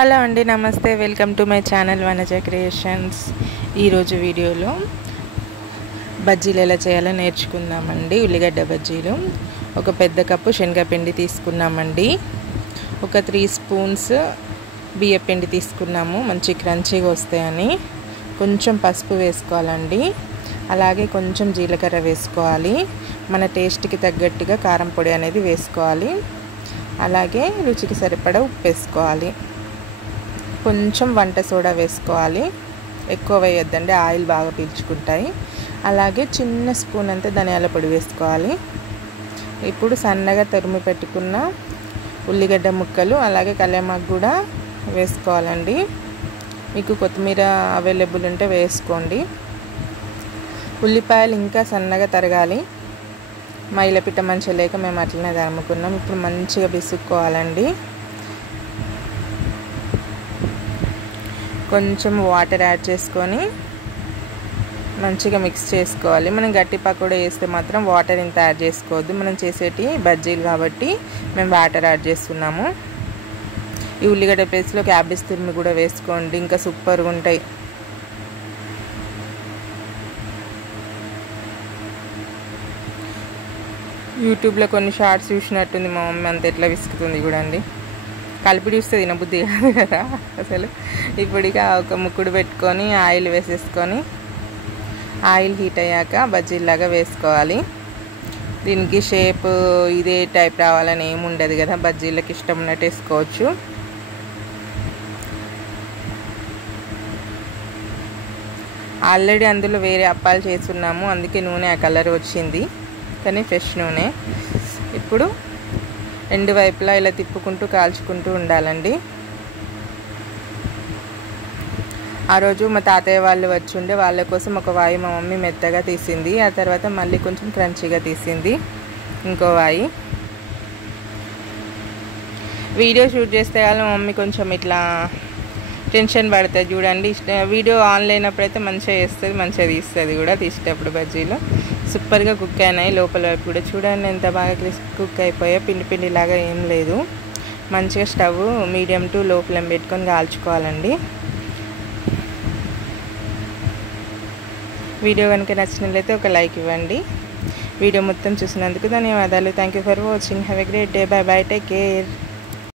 Hello అండి, నమస్తే. Welcome to my channel Vanaja creations. ఈరోజు వీడియోలో బజ్జీలు ఎలా చేయాలో నేర్చుకుందామండి. ఉల్లిగడ్డ బజ్జీలు. ఒక పెద్ద కప్పు శనగపిండి తీసుకున్నామండి. ఒక 3 స్పూన్స్ బియ్యపిండి తీసుకున్నాము, మంచి క్రంచీగా వస్తాయని. కొంచెం పసుపు వేసుకోవాలండి, అలాగే కొంచెం జీలకర్ర వేసుకోవాలి. మన టేస్ట్కి తగ్గట్టుగా కారం పొడి అనేది వేసుకోవాలి. అలాగే రుచికి సరిపడా ఉప్పు వేసుకోవాలి. కొంచెం వంట సోడా వేసుకోవాలి, ఎక్కువ వేయొద్దండి, ఆయిల్ బాగా పీల్చుకుంటాయి. అలాగే చిన్న స్పూన్ అంతా ధనియాల పొడి వేసుకోవాలి. ఇప్పుడు సన్నగా తరిమి పెట్టుకున్న ఉల్లిగడ్డ ముక్కలు, అలాగే కల్యామాకు కూడా వేసుకోవాలండి. మీకు కొత్తిమీర అవైలబుల్ ఉంటే వేసుకోండి. ఉల్లిపాయలు ఇంకా సన్నగా తరగాలి. మైలపిట్ట మంచిగా లేక మేము అట్లనే తరుముకున్నాం. ఇప్పుడు మంచిగా బిసుక్కోవాలండి. కొంచెం వాటర్ యాడ్ చేసుకొని మంచిగా మిక్స్ చేసుకోవాలి. మనం గట్టి పకోడీ వేస్తే మాత్రం వాటర్ ఇంత యాడ్ చేసుకోవద్దు. మనం చేసేటి బజ్జీలు కాబట్టి మేము వాటర్ యాడ్ చేస్తున్నాము. ఈ ఉల్లిగడ్డ పేస్ట్లో క్యాబేజ్ తురిమి కూడా వేసుకోండి, ఇంకా సూపర్గా ఉంటాయి. యూట్యూబ్లో కొన్ని షార్ట్స్ చూసినట్టుంది మా మమ్మీ, అంత ఎట్లా విసుకుతుంది చూడండి. కలిపి చూస్తే తినబుద్ధి కాదు కదా అసలు. ఇప్పుడు ఇక ఒక ముక్కుడు పెట్టుకొని ఆయిల్ వేసేసుకొని, ఆయిల్ హీట్ అయ్యాక బజ్జీలాగా వేసుకోవాలి. దీనికి షేప్ ఇదే టైప్ రావాలని ఏమి ఉండదు కదా, బజ్జీలకి ఇష్టం ఉన్నట్టు వేసుకోవచ్చు. ఆల్రెడీ అందులో వేరే అప్పాలు చేస్తున్నాము, అందుకే నూనె ఆ కలర్ వచ్చింది, కానీ ఫ్రెష్ నూనె. ఇప్పుడు రెండు వైపులా ఇలా తిప్పుకుంటూ కాల్చుకుంటూ ఉండాలండి. ఆ రోజు మా తాతయ్య వాళ్ళు వచ్చి ఉండే, వాళ్ళ కోసం ఒక వాయి మా మమ్మీ మెత్తగా తీసింది. ఆ తర్వాత మళ్ళీ కొంచెం క్రంచీగా తీసింది ఇంకో వాయి. వీడియో షూట్ చేస్తే కానీ మా మమ్మీ కొంచెం ఇట్లా టెన్షన్ పడుతుంది చూడండి. వీడియో ఆన్ లేనప్పుడైతే మంచిగా చేస్తుంది, మంచిగా తీస్తుంది కూడా. తీసేటప్పుడు బజ్జీలు సూపర్గా కుక్ అయినాయి. లోపల వైపు కూడా చూడండి ఎంత బాగా కుక్ అయిపోయాయి. పిండి పిండిలాగా ఏం లేదు. మంచిగా స్టవ్ మీడియం టు లో ఫ్లేమ్ పెట్టుకొని కాల్చుకోవాలండి. వీడియో కనుక నచ్చినట్లయితే ఒక లైక్ ఇవ్వండి. వీడియో మొత్తం చూసినందుకు ధన్యవాదాలు. Thank you for watching. Have a great day. By by. Take care.